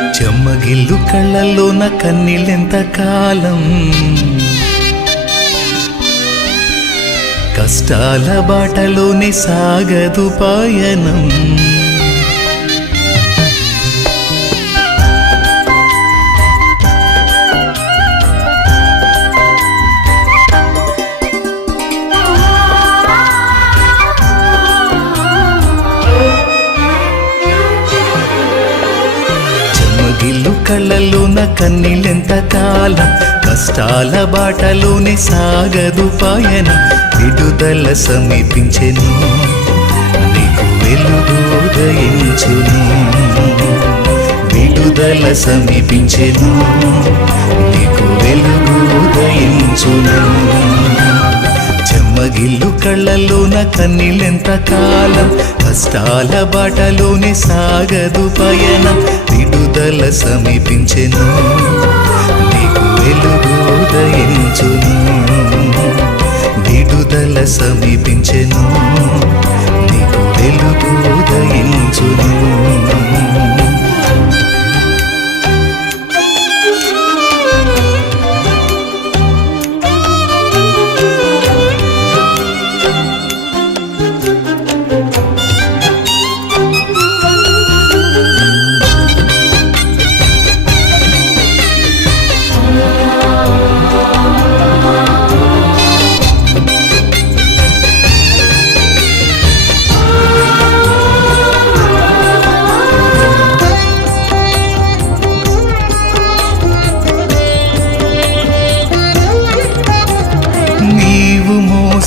చెమ్మగిల్లు కళ్ళల్లోన కన్నీళ్ళెంత కాలం? కష్టాల బాటలోనే సాగదు పయనం. ఇల్లు కళ్ళల్లోన కన్నీళ్ళెంత కాలం? కష్టాల బాటలోనే సాగదు పాయన. విడుదల సమీపించెను. నీకు వెలుగు ఉదయించును. విడుదల సమీపించెను. నీకు వెలుగు ఉదయించును. చెమ్మగిల్లు కళ్ళల్లోన కన్నీళ్ళెంత కాలం? కష్టాల బాటలోనే సాగదు పయనం. విడుదల సమీపించెను. నీకు వెలుగు ఉదయించును. విడుదల సమీపించెను.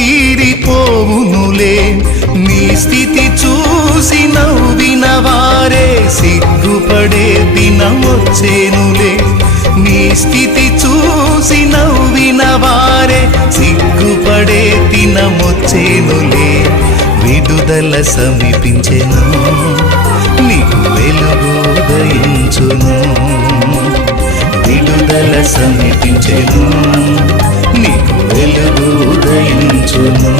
తీరిపోవునులే. నీ స్థితి చూసి నవ్విన వారే సిగ్గుపడే దినమొచ్చేనులే. నీ స్థితి చూసి నవ్విన వారే సిగ్గుపడే దినమొచ్చేనులే. విడుదల సమీపించెను నీకు వెలుగు ఉదయించును. విడుదల సమీపించెను. ఉదయించును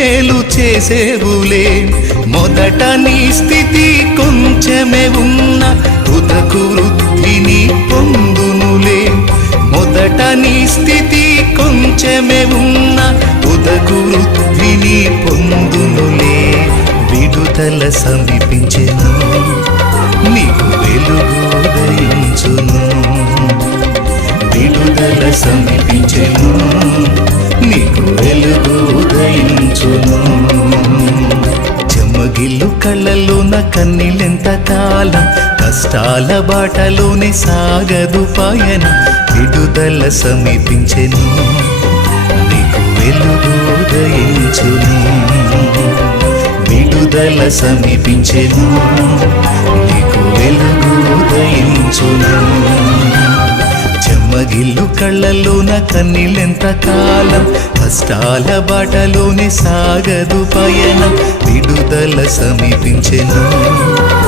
మేలు చేసేవులే. మొదట నీ స్థితి కొంచెమే ఉన్న ఉదకు వృద్ధిని పొందునులే. మొదట నీ స్థితి కొంచెమే ఉన్న ఉదకు వృద్ధిని పొందునులే. విడుదల సమీపించెను నీకు వెలుగు ఉదయించును విడుదల సమీపించెను నీకు వెలుగు ఉదయించును చెమ్మగిల్లు కళ్ళలోన కన్నీళ్ళెంత కాలం కష్టాల బాటలోనే సాగదు పయన విడుదల సమీపించెను. నీకు వెలుగు ఉదయించును విడుదల సమీపించెను. నీకు వెలుగు ఉదయించును చెమ్మగిల్లు కళ్ళల్లోన కన్నీళ్ళెంత కాలం? కష్టాల బాటలోనే సాగదు పయనం. విడుదల సమీపించెను